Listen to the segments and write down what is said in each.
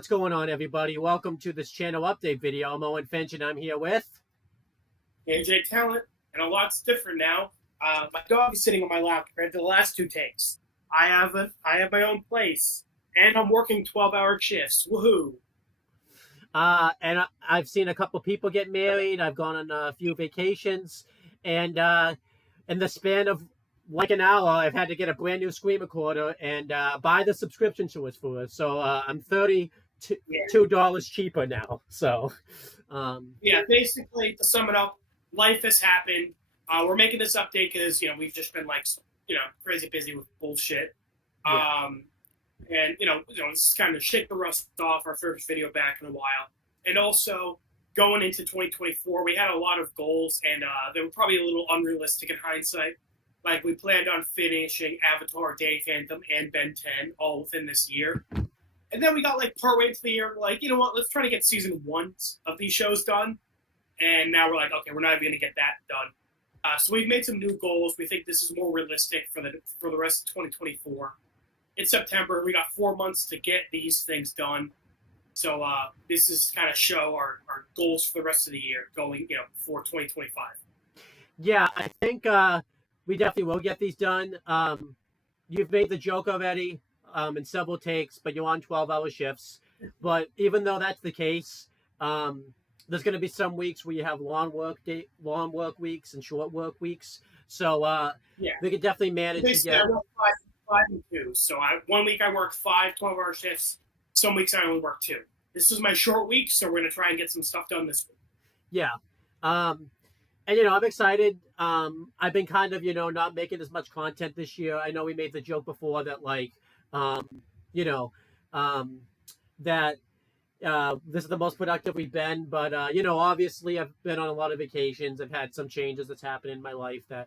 what's going on, everybody? Welcome to this channel update video. I'm Owen Finch, and I'm here with AJ Talent, and a lot's different now. My dog is sitting on my lap compared to the last two takes. I have my own place, and I'm working 12-hour shifts. Woohoo! and I've seen a couple people get married. I've gone on a few vacations, and in the span of like an hour, I've had to get a brand new screen recorder and buy the subscription to it for it. So I'm $32 cheaper now. So yeah, basically to sum it up, life has happened. We're making this update because we've just been crazy busy with bullshit. Yeah. And this is kind of shake the rust off our first video back in a while. And also going into 2024, we had a lot of goals, and they were probably a little unrealistic in hindsight. Like, we planned on finishing Avatar, Danny Phantom, and Ben 10 all within this year. And then we got partway into the year, you know what, let's try to get season 1 of these shows done. And now we're like, okay, we're not even going to get that done. So we've made some new goals. We think this is more realistic for the rest of 2024. In September, we got 4 months to get these things done. So this is kind of show our goals for the rest of the year going, for 2025. Yeah, I think we definitely will get these done. You've made the joke already in several takes, but you're on 12-hour shifts. But even though that's the case, there's going to be some weeks where you have long work weeks and short work weeks. So we could definitely manage to get. I work five and 2. So 1 week I work 5 12-hour shifts. Some weeks I only work 2. This is my short week, so we're going to try and get some stuff done this week. Yeah. And, I'm excited. I've been kind of, not making as much content this year. I know we made the joke before that, that this is the most productive we've been. But, obviously I've been on a lot of vacations. I've had some changes that's happened in my life that,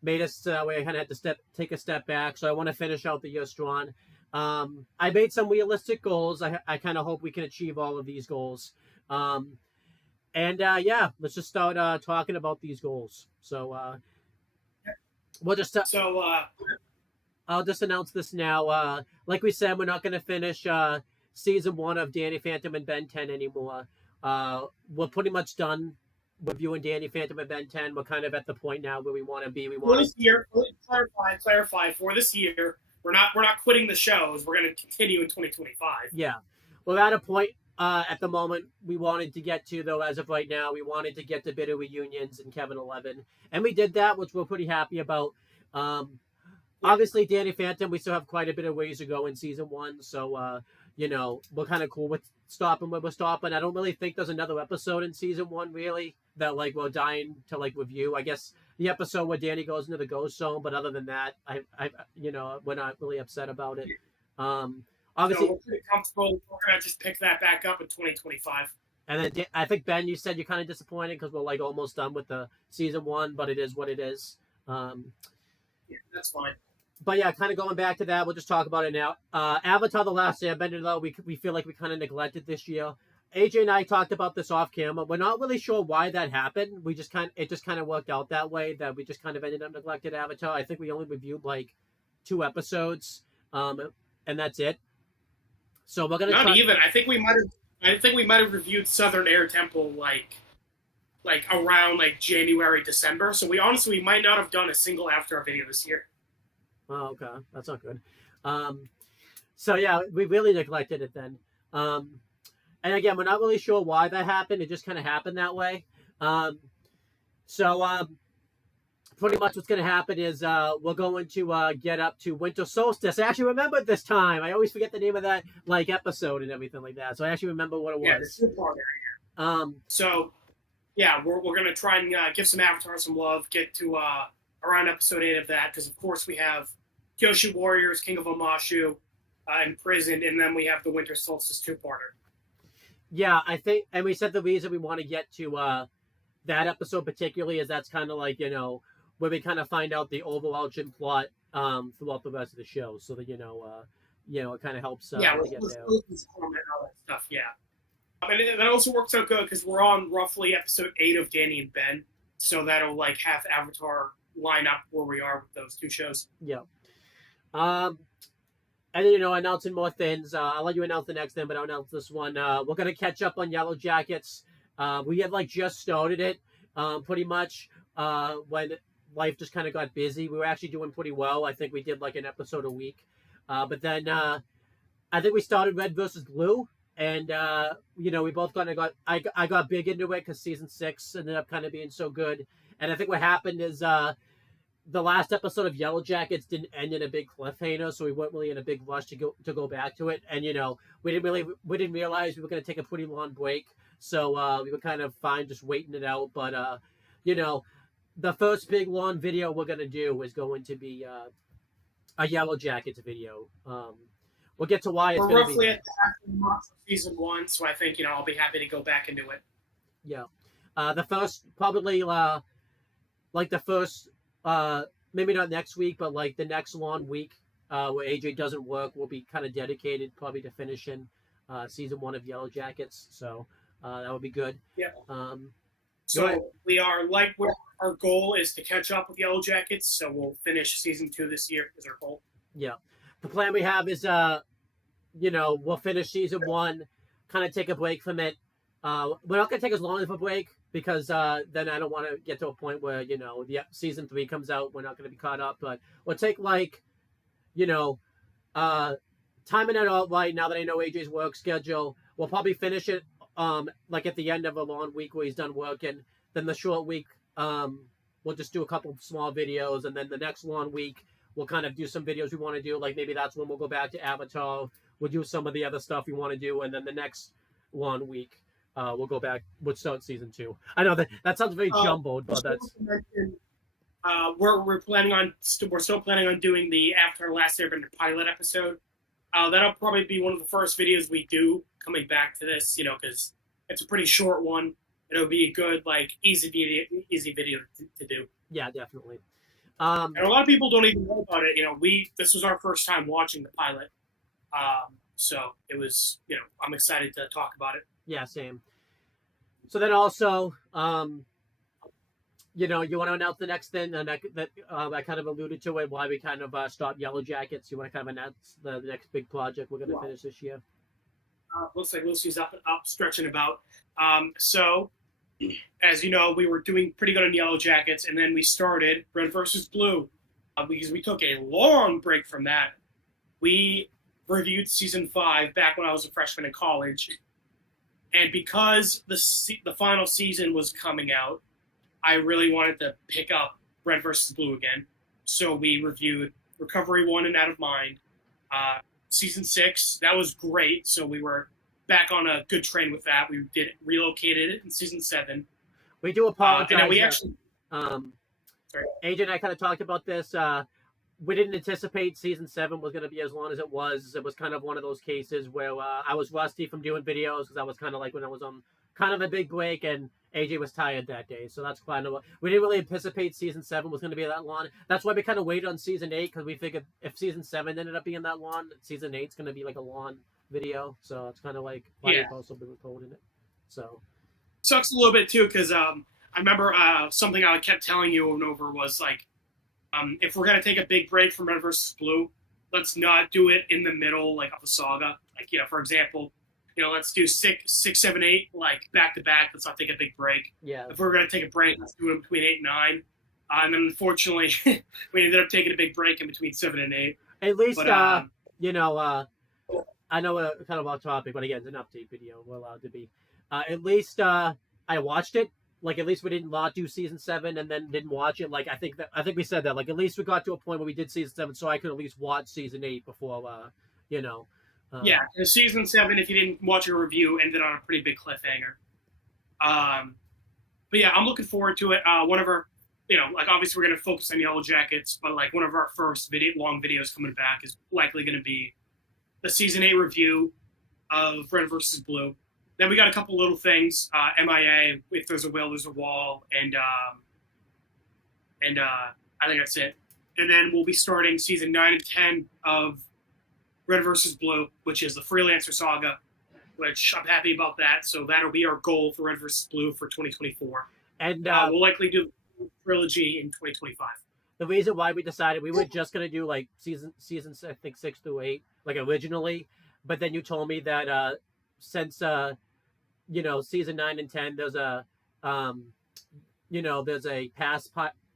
made us where I kind of had to take a step back. So I want to finish out the year strong. I made some realistic goals. I kind of hope we can achieve all of these goals. Let's just start talking about these goals. So we'll just I'll just announce this now. Like we said, we're not going to finish season 1 of Danny Phantom and Ben 10 anymore. We're pretty much done reviewing Danny Phantom and Ben 10. We're kind of at the point now where we want to be. This year, clarify. For this year, we're not quitting the shows. We're going to continue in 2025. Yeah, we're at a point. At the moment, we wanted to get to, though, as of right now, we wanted to get to Bitter Reunions and Kevin 11. And we did that, which we're pretty happy about. Obviously, Danny Phantom, we still have quite a bit of ways to go in season 1. So, we're kind of cool with stopping where we're stopping. I don't really think there's another episode in season 1, really, that, we're dying to, review. I guess the episode where Danny goes into the ghost zone. But other than that, we're not really upset about it. Obviously, so we're pretty comfortable. We're going to just pick that back up in 2025. And then I think, Ben, you said you're kind of disappointed because we're almost done with the season 1, but it is what it is. Yeah, that's fine. But yeah, kind of going back to that, we'll just talk about it now. Avatar: The Last Airbender, though, we feel like we kind of neglected this year. AJ and I talked about this off camera. We're not really sure why that happened. It just kind of worked out that way, that we just kind of ended up neglecting Avatar. I think we only reviewed 2 episodes, and that's it. So we're gonna not even. I think we might have reviewed Southern Air Temple around January, December. So we might not have done a single Avatar video this year. Oh, okay, that's not good. So yeah, we really neglected it then. And again, we're not really sure why that happened. It just kind of happened that way. Pretty much what's going to happen is we're going to get up to Winter Solstice. I actually remembered this time. I always forget the name of that episode and everything like that. So I actually remember what it was. Yeah, so yeah, we're going to try and give some Avatar some love. Get to around episode 8 of that, because of course we have Kyoshi Warriors, King of Omashu, Imprisoned, and then we have the Winter Solstice 2-parter. Yeah, I think, and we said the reason we want to get to that episode particularly is that's kind of where we kind of find out the overarching plot throughout the rest of the show, so that it kind of helps. To get there. All that stuff. Yeah, and that also works out good because we're on roughly episode 8 of Danny and Ben, so that'll have Avatar line up where we are with those 2 shows. Yeah. And announcing more things. I'll let you announce the next thing, but I'll announce this one. We're gonna catch up on Yellow Jackets. We had just started it, pretty much when life just kind of got busy. We were actually doing pretty well. I think we did an episode a week, but then I think we started Red versus Blue, and we both kind of I got big into it because season 6 ended up kind of being so good, and I think what happened is the last episode of Yellow Jackets didn't end in a big cliffhanger, so we weren't really in a big rush to go back to it. And we didn't realize we were going to take a pretty long break, so we were kind of fine just waiting it out. But the first big long video we're going to do is going to be a Yellow Jackets video. We'll get to why it's We're going to be. roughly at the halfway mark of season 1, so I think I'll be happy to go back into it. Yeah, the first probably the first. Maybe not next week, but the next long week where AJ doesn't work will be kind of dedicated probably to finishing season 1 of Yellow Jackets. So that would be good. Yeah. So we are our goal is to catch up with Yellow Jackets. So we'll finish season 2 this year is our goal. Yeah. The plan we have is, we'll finish season 1, kind of take a break from it. We're not going to take as long of a break, because then I don't want to get to a point where the season 3 comes out, we're not going to be caught up. But we'll take timing it out right now that I know AJ's work schedule. We'll probably finish it at the end of a long week where he's done working. Then the short week, we'll just do a couple small videos, and then the next long week we'll kind of do some videos we want to do. Maybe that's when we'll go back to Avatar. We'll do some of the other stuff we want to do, and then the next long week. We'll go back. We'll start season 2. I know that sounds very jumbled, but that's. We're planning on. We're still planning on doing the After Last Airbender pilot episode. That'll probably be one of the first videos we do coming back to this. Because it's a pretty short one. It'll be a good easy video to do. Yeah, definitely. And a lot of people don't even know about it. This was our first time watching the pilot. So it was. I'm excited to talk about it. Yeah, same. So then also, you want to announce the next thing, and that I kind of alluded to it, why we kind of stopped Yellow Jackets. You want to kind of announce the next big project we're going to finish this year? Looks like Lucy's up stretching about. So, as you know, we were doing pretty good on Yellow Jackets, and then we started Red versus Blue because we took a long break from that. We reviewed season 5 back when I was a freshman in college. And because the final season was coming out, I really wanted to pick up Red versus Blue again. So we reviewed Recovery 1 and Out of Mind. Season 6, that was great. So we were back on a good train with that. We relocated it in season 7. We do apologize. And we actually... sorry. AJ and I kind of talked about this. We didn't anticipate season 7 was going to be as long as it was. It was kind of one of those cases where I was rusty from doing videos because I was kind of when I was on kind of a big break, and AJ was tired that day. So that's kind of we didn't really anticipate season 7 was going to be that long. That's why we kind of waited on season 8, because we figured if season 7 ended up being that long, season 8's going to be a long video. So it's kind of why we've also been recording it. So sucks a little bit too, because I remember something I kept telling you over and over was if we're gonna take a big break from Red versus Blue, let's not do it in the middle of a saga. For example, let's do 6, 7, 8 back to back. Let's not take a big break. Yeah. If we're gonna take a break, let's do it between 8 and 9. And then unfortunately, we ended up taking a big break in between 7 and 8. At least, but, I know we're kind of off topic, but again, it's an update video. We're allowed to be. At least I watched it. At least we didn't not do season 7 and then didn't watch it. I think we said that. At least we got to a point where we did season 7, so I could at least watch season 8 before, yeah, and season 7, if you didn't watch a review, ended on a pretty big cliffhanger. But yeah, I'm looking forward to it. One of our, obviously we're going to focus on Yellow Jackets, but one of our first long videos coming back is likely going to be the season 8 review of Red versus Blue. Then we got a couple little things, MIA, If There's a Will, There's a Wall, and I think that's it. And then we'll be starting season 9 and 10 of Red versus Blue, which is the Freelancer Saga, which I'm happy about that. So that'll be our goal for Red versus Blue for 2024. And we'll likely do the trilogy in 2025. The reason why we decided we were just gonna do season I think 6 through 8, like originally, but then you told me that since season 9 and 10, there's a there's a past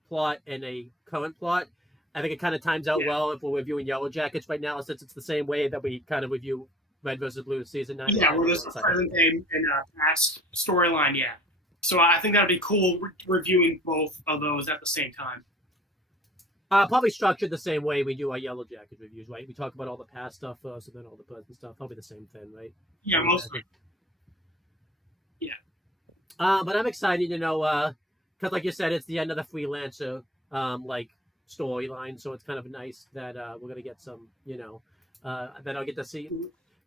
plot and a current plot. I think it kind of times out well if we're reviewing Yellow Jackets right now, since it's the same way that we kind of review Red versus Blue season 9. Yeah, where there's a present day and past storyline. Yeah, so I think that'd be cool reviewing both of those at the same time. Probably structured the same way we do our Yellow Jacket reviews, right? We talk about all the past stuff first, and then all the present stuff. Probably the same thing, right? Yeah, mostly. Yeah. But I'm excited, because like you said, it's the end of the freelancer storyline, so it's kind of nice that we're gonna get some, that I'll get to see.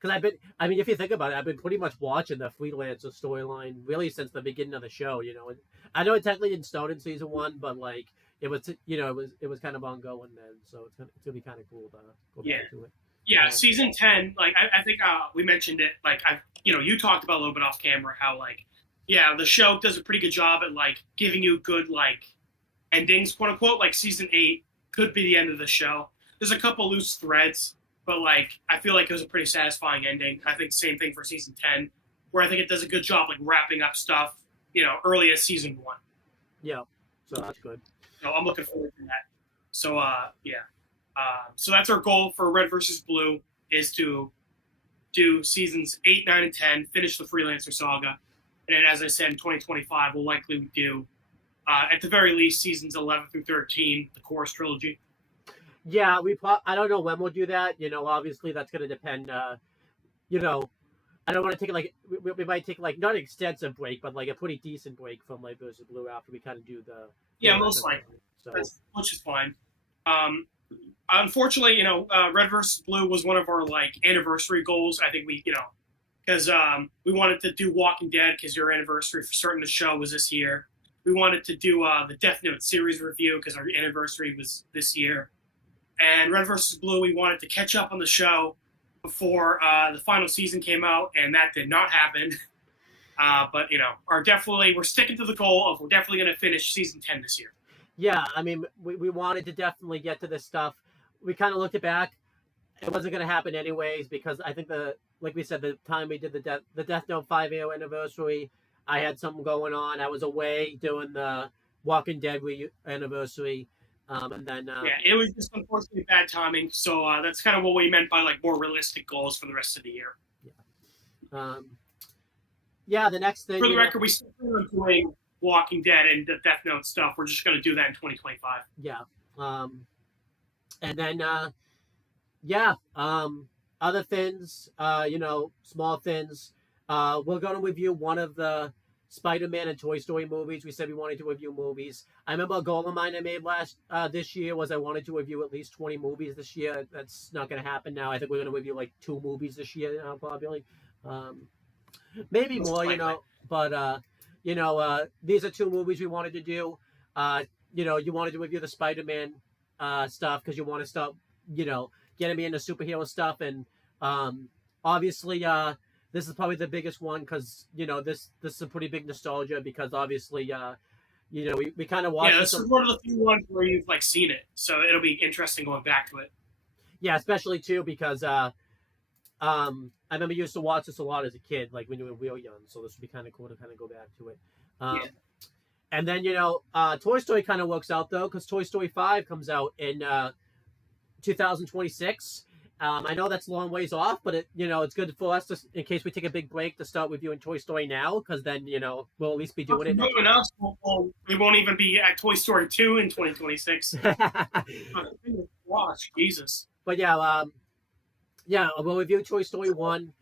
Because if you think about it, I've been pretty much watching the freelancer storyline really since the beginning of the show. And I know it technically didn't start in season 1, but like it was, it was kind of ongoing then, so it's gonna be kind of cool to go back to it. Yeah, season 10, like I think we mentioned it. Like you talked about a little bit off camera how the show does a pretty good job at like giving you good endings, quote unquote. Like season 8 could be the end of the show. There's a couple loose threads, but I feel like it was a pretty satisfying ending. I think same thing for season 10, where I think it does a good job wrapping up stuff, early as season 1. Yeah, so that's good. So I'm looking forward to that. So so that's our goal for Red versus Blue, is to do seasons 8, 9, and 10, finish the Freelancer saga, and then, as I said, in 2025 we'll likely do. At the very least, seasons 11 through 13, the Chorus trilogy. Yeah, I don't know when we'll do that. Obviously that's going to depend. I don't want to take we might take not an extensive break, but a pretty decent break from Red versus Blue after we kind of do the. Yeah, most likely. So. Which is fine. Unfortunately, Red versus Blue was one of our anniversary goals. I think we, because we wanted to do Walking Dead because your anniversary for starting the show was this year. We wanted to do the Death Note series review because our anniversary was this year. And Red vs. Blue, we wanted to catch up on the show before the final season came out, and that did not happen. But, we're sticking to the goal of we're definitely going to finish season 10 this year. Yeah, we wanted to definitely get to this stuff. We kind of looked it back. It wasn't going to happen anyways because I think like we said, the time we did the Death Note 5-year anniversary, I had something going on. I was away doing the Walking Dead anniversary. And then it was just unfortunately bad timing. So that's kind of what we meant by more realistic goals for the rest of the year. Yeah. The next thing. For the record, we still are doing Walking Dead and the Death Note stuff. We're just going to do that in 2025. Yeah. And then other things. Small things. We're going to review one of the Spider-Man and Toy Story movies. We said we wanted to review movies. I remember a goal of mine I made this year was I wanted to review at least 20 movies this year. That's not going to happen now. I think we're going to review 2 movies this year now, probably. Maybe more, But, these are 2 movies we wanted to do. You wanted to review the Spider-Man stuff because you want to start, getting me into superhero stuff. And obviously, this is probably the biggest one because, this is a pretty big nostalgia because obviously, we kind of watched. Yeah, this is one of the few ones where you've seen it, so it'll be interesting going back to it. Yeah, especially too because I remember you used to watch this a lot as a kid, when you were real young. So this would be kind of cool to kind of go back to it. And then Toy Story kind of works out though because Toy Story 5 comes out in 2026. I know that's a long ways off, but it's good for us in case we take a big break to start reviewing Toy Story now, because then we'll at least be doing it. We won't even be at Toy Story 2 in 2026. Watch, Jesus. But we'll review Toy Story 1,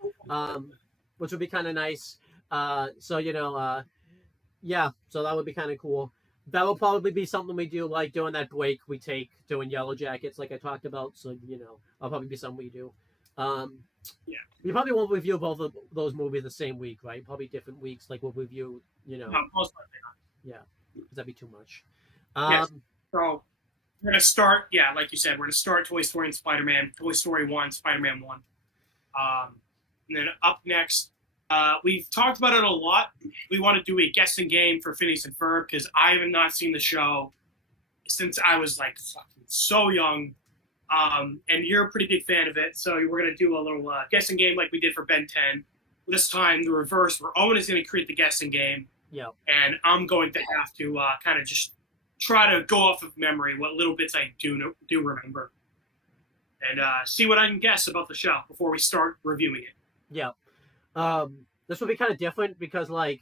which would be kind of nice. So that would be kind of cool. That will probably be something we do during that break we take doing Yellow Jackets like I talked about. So, I'll probably be something we do. We probably won't review both of those movies the same week, right? Probably different weeks. We'll review, No, most likely not. Yeah, because that'd be too much. Yes. So we're going to start, like you said, we're going to start Toy Story and Spider-Man, Toy Story 1, Spider-Man 1. And then up next, we've talked about it a lot. We want to do a guessing game for Phineas and Ferb because I have not seen the show since I was fucking so young. and you're a pretty big fan of it, so we're going to do a little guessing game like we did for Ben 10. This time, the reverse, where Owen is going to create the guessing game, and I'm going to have to kind of just try to go off of memory what little bits I do remember, and see what I can guess about the show before we start reviewing it. Yeah. This will be kind of different because, like,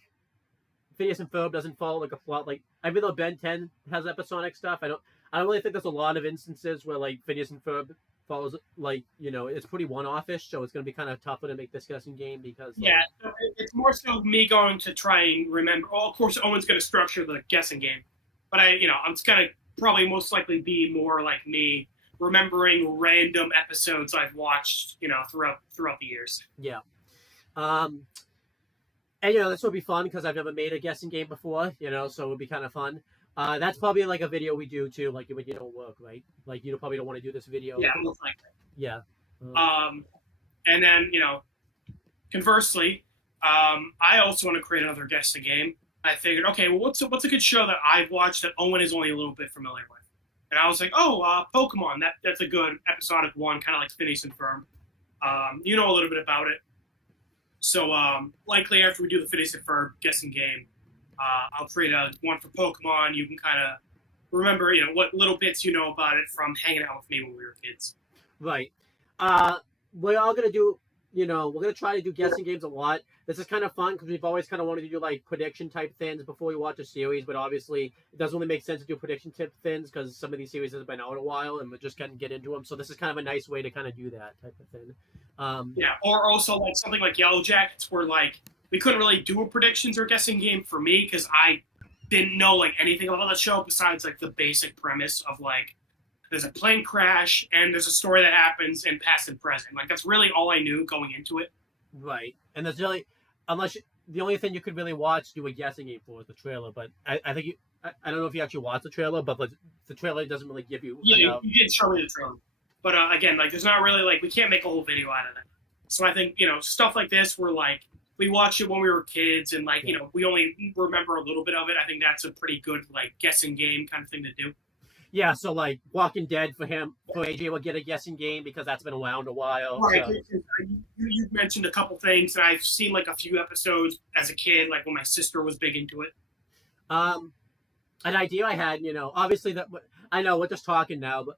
Phineas and Ferb doesn't follow like a plot. Like, even though Ben 10 has episodic stuff, I don't really think there's a lot of instances where like Phineas and Ferb follows, like, you know, it's pretty one-offish, so it's going to be kind of tougher to make this guessing game because like, so it's more so me going to try and remember. Well, of course, Owen's going to structure the guessing game, but I'm going to probably most likely be more like me remembering random episodes I've watched, throughout the years. Yeah. And, this will be fun because I've never made a guessing game before, so it would be kind of fun. That's probably like a video we do too, like when you don't work, right? Like you probably don't want to do this video. Yeah, most likely. Yeah. And then, conversely, I also want to create another guessing game. I figured, okay, well, what's a good show that I've watched that Owen is only a little bit familiar with? And I was like, Pokemon. That's a good episodic one, kind of like Phineas and Ferb. You know a little bit about it. So likely after we do the Phineas and Ferb guessing game, I'll create one for Pokemon. You can kind of remember, what little bits you know about it from hanging out with me when we were kids. Right. We're all going to do, we're going to try to do guessing games a lot. This is kind of fun because we've always kind of wanted to do like prediction type things before we watch a series, but obviously it doesn't really make sense to do prediction type things because some of these series have been out a while and we're just going to get into them. So this is kind of a nice way to kind of do that type of thing. Or also like something like Yellow Jackets where like we couldn't really do a predictions or guessing game for me because I didn't know like anything about the show besides like the basic premise of like there's a plane crash and there's a story that happens in past and present. Like that's really all I knew going into it. Right. And there's really, the only thing you could really watch do a guessing game for is the trailer. But I think I don't know if you actually watched the trailer, but the trailer doesn't really give you. Yeah, you did show me the trailer. But again, like there's not really like we can't make a whole video out of it. So I think stuff like this where like we watched it when we were kids and like we only remember a little bit of it. I think that's a pretty good like guessing game kind of thing to do. Yeah, so like Walking Dead for AJ will get a guessing game because that's been around a while. Right. So. You've mentioned a couple things, and I've seen like a few episodes as a kid, like when my sister was big into it. An idea I had, obviously that I know we're just talking now, but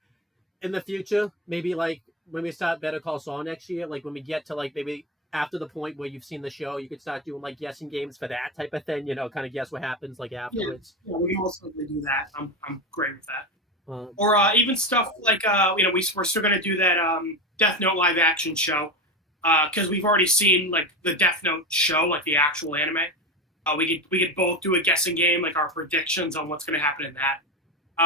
in the future, maybe like when we start Better Call Saul next year, like when we get to like maybe after the point where you've seen the show, you could start doing like guessing games for that type of thing, kind of guess what happens like afterwards. Yeah, we can also do that. I'm great with that. Or even stuff like we're still going to do that Death Note live action show because we've already seen like the Death Note show, like the actual anime. We could both do a guessing game, like our predictions on what's going to happen in that.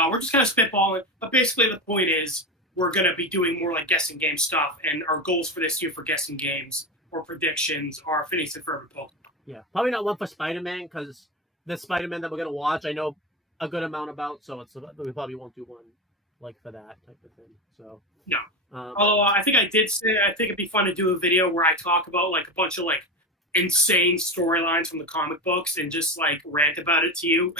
We're just kind of spitballing, but basically the point is we're going to be doing more like guessing game stuff, and our goals for this year for guessing games or predictions are Phineas and Ferb and Pokemon. Yeah, probably not one for Spider-Man because the Spider-Man that we're going to watch, I know a good amount about, so we probably won't do one like for that type of thing. So no. Although I think I did say I think it'd be fun to do a video where I talk about like a bunch of like insane storylines from the comic books and just like rant about it to you,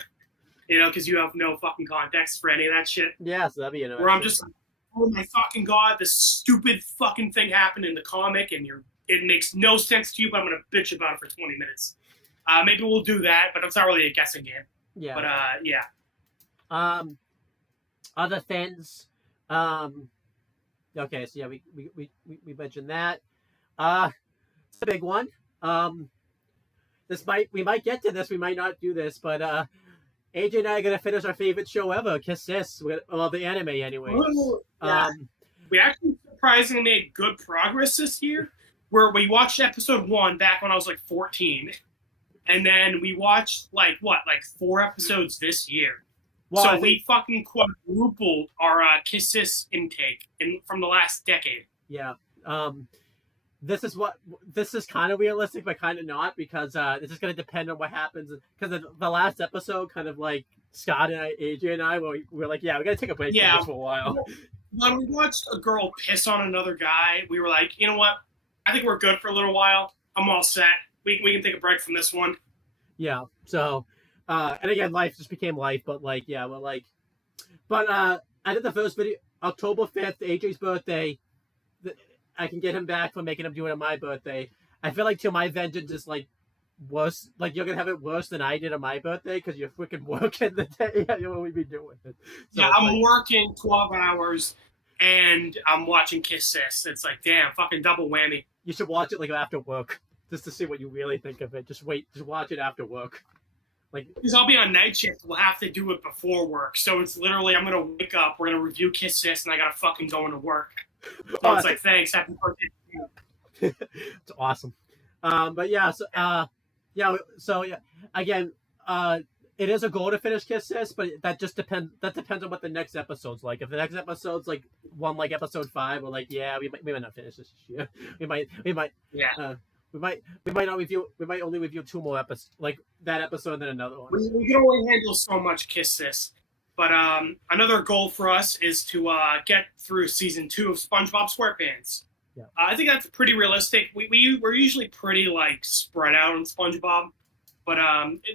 because you have no fucking context for any of that shit. Yeah, so that'd be interesting. Where I'm just like, oh my fucking god, this stupid fucking thing happened in the comic and it makes no sense to you, but I'm gonna bitch about it for 20 minutes. Maybe we'll do that, but it's not really a guessing game. Yeah. But yeah. Other things. Okay, so yeah, we mentioned that. It's a big one. We might get to this, we might not do this, but AJ and I are gonna finish our favorite show ever, Kiss Sis. Well, the anime anyway. Yeah. We actually surprisingly made good progress this year, where we watched episode 1 back when I was like 14. And then we watched like 4 episodes this year. Well, so we fucking quadrupled our Kiss Sis intake from the last decade. Yeah. This is kind of realistic, but kind of not, because this is going to depend on what happens. Because the last episode, kind of like Scott and AJ and I, we're like, yeah, we got to take a break from this for a while. When we watched a girl piss on another guy, we were like, you know what? I think we're good for a little while. I'm all set. We can take a break from this one. Yeah. So, and again, life just became life. But like, yeah, but I did the first video. October 5th, AJ's birthday. I can get him back for making him do it on my birthday. I feel like till my vengeance is like worse. Like you're gonna have it worse than I did on my birthday because you're freaking working the day. You know what we be doing. So yeah, I'm like, working 12 hours and I'm watching Kiss Sis. It's like, damn, fucking double whammy. you should watch it like after work just to see what you really think of it. Just watch it after work. Like, because I'll be on night shift, we'll have to do it before work. So it's literally, I'm gonna wake up, we're gonna review Kiss Sis, and I gotta fucking go into work. So it's like, thanks, happy birthday to you. It's awesome. But yeah, so yeah, again, it is a goal to finish Kiss Sis, but that just depends. That depends on what the next episode's like. If the next episode's like one like episode 5, we're like, yeah, we might not finish this year. We might, Yeah. we might not review. We might only review 2 more episodes, like that episode and then another one. We can only handle so much Kiss Sis. But another goal for us is to get through season 2 of SpongeBob SquarePants. Yeah. I think that's pretty realistic. We're usually pretty like spread out on SpongeBob, but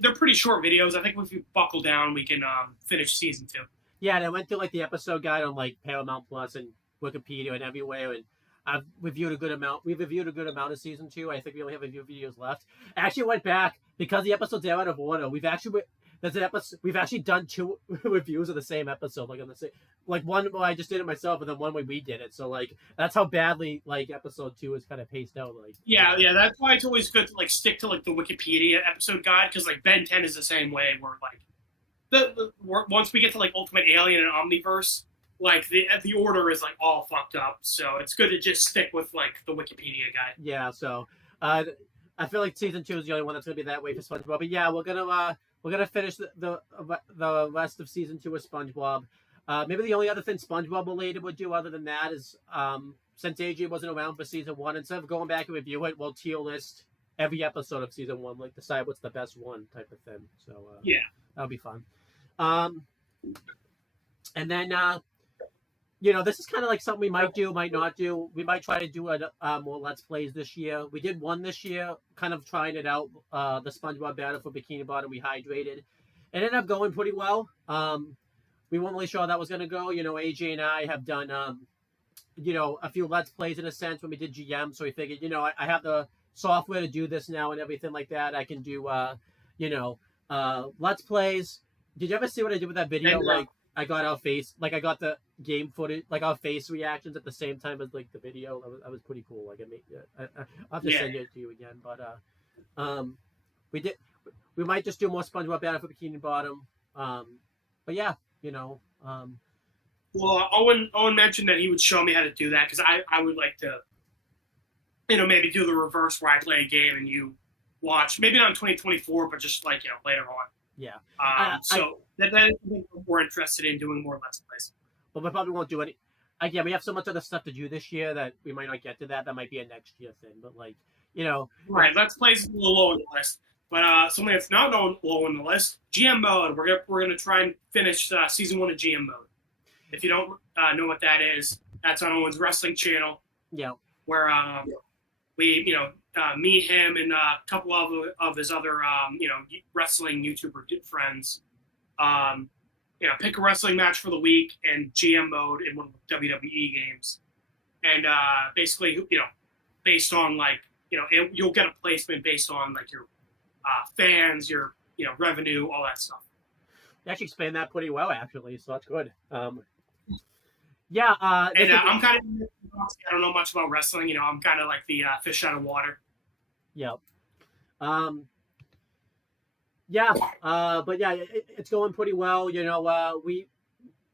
they're pretty short videos. I think if we buckle down, we can finish season 2. Yeah, and I went through like the episode guide on like Paramount Plus and Wikipedia and everywhere, and I've reviewed a good amount. We've reviewed a good amount of season 2. I think we only have a few videos left. I actually went back because the episodes are out of order. We've actually done 2 reviews of the same episode, like on the same, like one where I just did it myself, and then one where we did it. So like that's how badly like episode 2 is kind of paced out. Like yeah, that's why it's always good to like stick to like the Wikipedia episode guide, because like Ben 10 is the same way. Where like once we get to like Ultimate Alien and Omniverse, like the order is like all fucked up. So it's good to just stick with like the Wikipedia guide. Yeah, so I feel like season 2 is the only one that's gonna be that way for SpongeBob. But yeah, we're gonna finish the rest of season 2 with SpongeBob. Maybe the only other thing SpongeBob related would do other than that is since AJ wasn't around for season 1, instead of going back and review it, we'll tier list every episode of season 1, like decide what's the best one type of thing. So yeah, that'll be fun. And then this is kind of like something we might do, might not do. We might try to do more Let's Plays this year. We did one this year, kind of trying it out, the SpongeBob Battle for Bikini Bottom Rehydrated. It ended up going pretty well. We weren't really sure how that was going to go. AJ and I have done, a few Let's Plays in a sense when we did GM. So we figured, I have the software to do this now and everything like that. I can do, Let's Plays. Did you ever see what I did with that video? Like, I got our face, like I got the game footage, like our face reactions at the same time as like the video. That was pretty cool. Like I'll have to send it to you again. But we might just do more SpongeBob Battle for Bikini Bottom. But yeah, Well, Owen mentioned that he would show me how to do that, because I would like to, maybe do the reverse where I play a game and you watch, maybe not in 2024, but just like later on. Yeah. We're interested in doing more Let's Plays. But we probably won't do any. Again, we have so much other stuff to do this year that we might not get to that. That might be a next year thing. But right, Let's Plays is a little low on the list. But something that's not low on the list, GM mode. We're gonna try and finish season 1 of GM mode. If you don't know what that is, that's on Owen's wrestling channel. Yeah. Where we me, him, and a couple of his other wrestling YouTuber friends, pick a wrestling match for the week and GM mode in one of the WWE games, and basically based on you'll get a placement based on like your fans, your revenue, all that stuff. You actually explained that pretty well, actually, so that's good. I'm kind of, I don't know much about wrestling. I'm kind of like the fish out of water. Yep. But yeah, it's going pretty well. We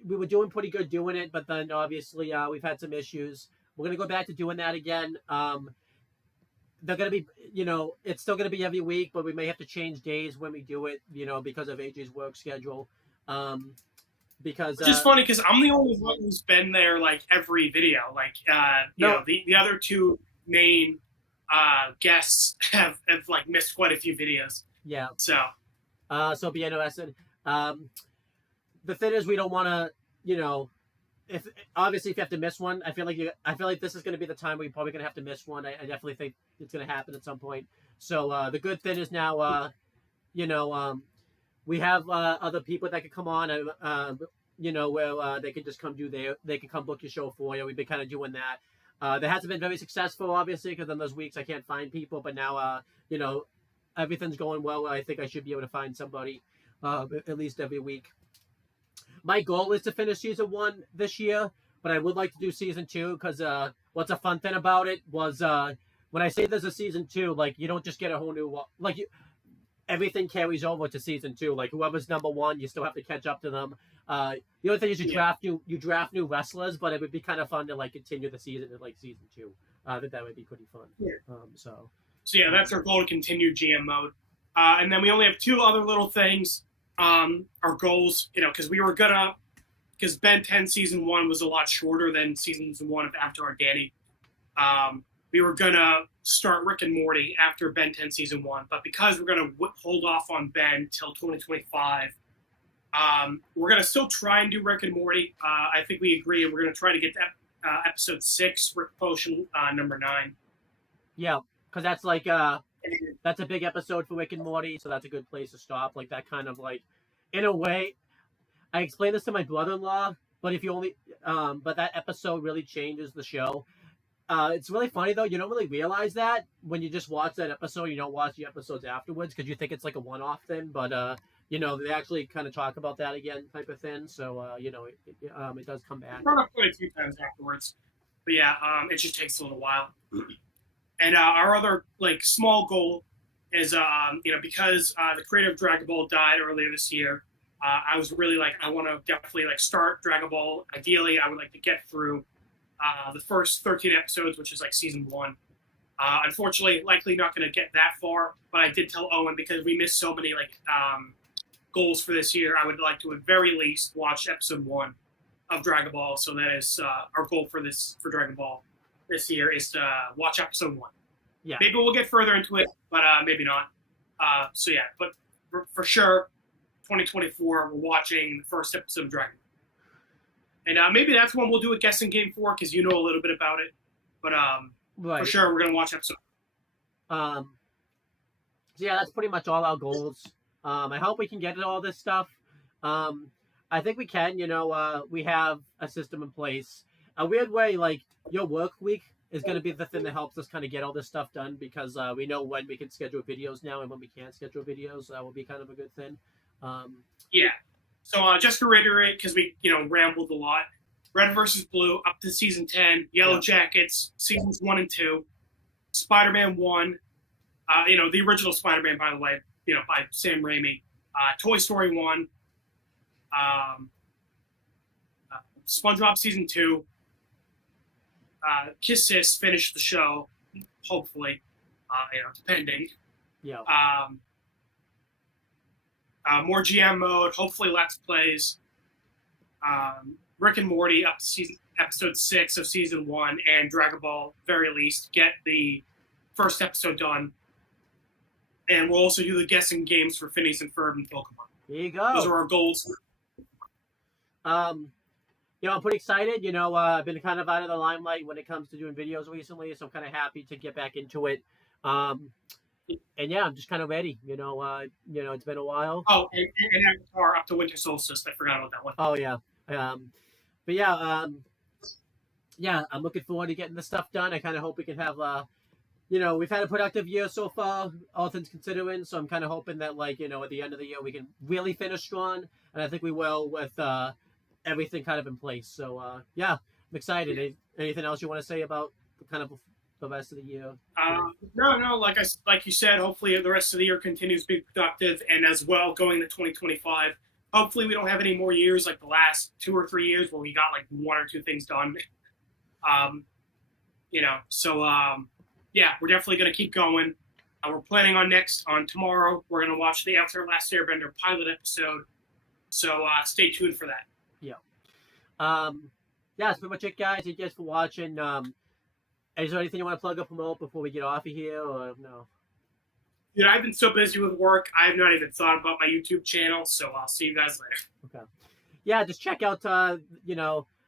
were doing pretty good doing it, but then obviously we've had some issues. We're gonna go back to doing that again. They're gonna be, it's still gonna be every week, but we may have to change days when we do it, because of AJ's work schedule. Because it's just funny because I'm the only one who's been there like every video. Like the other 2 main guests have like missed quite a few videos. Yeah. So it'll be interesting. The thing is, we don't want to, if you have to miss one, I feel like this is going to be the time where you're probably going to have to miss one. I definitely think it's going to happen at some point. So the good thing is now, we have other people that could come on. you know, where they can just come they can come book your show for you. We've been kind of doing that. That hasn't been very successful, obviously, because in those weeks I can't find people. But now, you know, everything's going well. I think I should be able to find somebody at least every week. My goal is to finish season 1 this year, but I would like to do season 2 because what's a fun thing about it was when I say there's a season 2, like you don't just get a whole new everything carries over to season 2. Like whoever's number 1, you still have to catch up to them. The only thing is you draft new wrestlers, but it would be kind of fun to like continue the season in like season 2. I think that would be pretty fun. Yeah. So yeah, that's our goal to continue GM mode, and then we only have 2 other little things. Our goals, you know, because Ben 10 season 1 was a lot shorter than seasons 1 of Avatar Danny. We were gonna start Rick and Morty after Ben 10 season 1, but because we're gonna hold off on Ben till 2025, we're gonna still try and do Rick and Morty. I think we agree we're gonna try to get to episode 6, Rick Potion number 9. Yeah, because that's like that's a big episode for Rick and Morty, so that's a good place to stop. Like that kind of like, in a way, I explained this to my brother-in-law, but if you only, but that episode really changes the show. It's really funny though. You don't really realize that when you just watch that episode. You don't watch the episodes afterwards because you think it's like a one-off thing. But you know, they actually kind of talk about that again, type of thing. So you know, it does come back. Brought up quite a few times afterwards, but yeah, it just takes a little while. And our other like small goal is, you know, because the creator of Dragon Ball died earlier this year. I was really like, I want to definitely like start Dragon Ball. Ideally, I would like to get through the first 13 episodes, which is like season 1. Unfortunately, likely not going to get that far, but I did tell Owen because we missed so many like goals for this year. I would like to at very least watch episode 1 of Dragon Ball. So that is our goal for Dragon Ball this year is to watch episode 1. Yeah. Maybe we'll get further into it, but maybe not. So yeah, but for sure, 2024, we're watching the first episode of Dragon Ball. And maybe that's when we'll do a guessing game for, because you know a little bit about it. But right. For sure, we're going to watch episode. So yeah, that's pretty much all our goals. I hope we can get to all this stuff. I think we can. You know, we have a system in place. A weird way, like your work week is going to be the thing that helps us kind of get all this stuff done because we know when we can schedule videos now and when we can't schedule videos. That will be kind of a good thing. Yeah. So just to reiterate, because we rambled a lot. Red versus Blue up to season 10. Yellow Jackets seasons 1 and 2. Spider-Man 1. The original Spider-Man, by the way. By Sam Raimi. Toy Story 1. SpongeBob season 2. Kiss Sis finished the show, hopefully, depending. Yeah. More GM mode, hopefully Let's Plays. Rick and Morty up to episode 6 of season 1, and Dragon Ball, very least, get the first episode done. And we'll also do the guessing games for Phineas and Ferb and Pokemon. There you go. Those are our goals. I'm pretty excited. I've been kind of out of the limelight when it comes to doing videos recently, so I'm kind of happy to get back into it. And yeah, I'm just kind of ready. It's been a while. Oh, and Avatar up to Winter Solstice. I forgot about that one. Oh yeah. But yeah, I'm looking forward to getting this stuff done. I kind of hope we can have, we've had a productive year so far, all things considering. So I'm kind of hoping that, at the end of the year, we can really finish strong. And I think we will with everything kind of in place. So, yeah, I'm excited. Yeah. Anything else you want to say about kind of the rest of the year? No. Like you said, hopefully the rest of the year continues to be productive. And as well, going to 2025, hopefully we don't have any more years like the last 2 or 3 years where we got like 1 or 2 things done. Yeah, we're definitely going to keep going. We're planning on tomorrow. We're going to watch the Avatar Last Airbender pilot episode. So stay tuned for that. Yeah. That's pretty much it, guys. Thank you guys for watching. Is there anything you want to plug up promote before we get off of here, or no? I've been so busy with work, I have not even thought about my YouTube channel, so I'll see you guys later. Okay. Yeah, just check out, the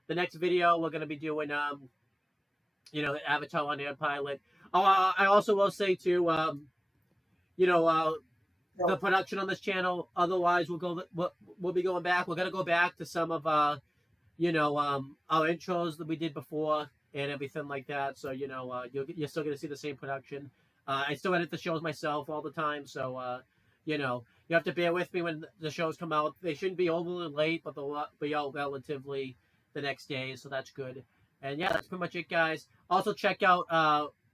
next video. We're going to be doing, the Avatar on Air pilot. Oh, I also will say, too, the production on this channel. Otherwise, we'll be going back. We're gonna go back to some of our intros that we did before and everything like that. So you're still gonna see the same production. I still edit the shows myself all the time, so you have to bear with me when the shows come out. They shouldn't be overly late, but they'll be out relatively the next day, so that's good. And yeah, that's pretty much it, guys. Also check out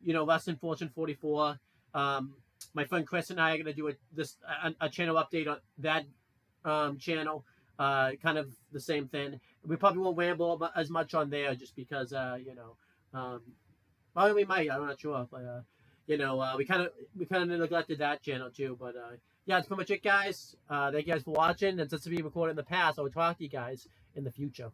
Less Than Fortune 44. My friend Chris and I are gonna do a channel update on that channel. Kind of the same thing. We probably won't ramble as much on there just because well, we might. I'm not sure, but we kind of neglected that channel too. But yeah, that's pretty much it, guys. Thank you guys for watching. And since we recorded in the past, I will talk to you guys in the future.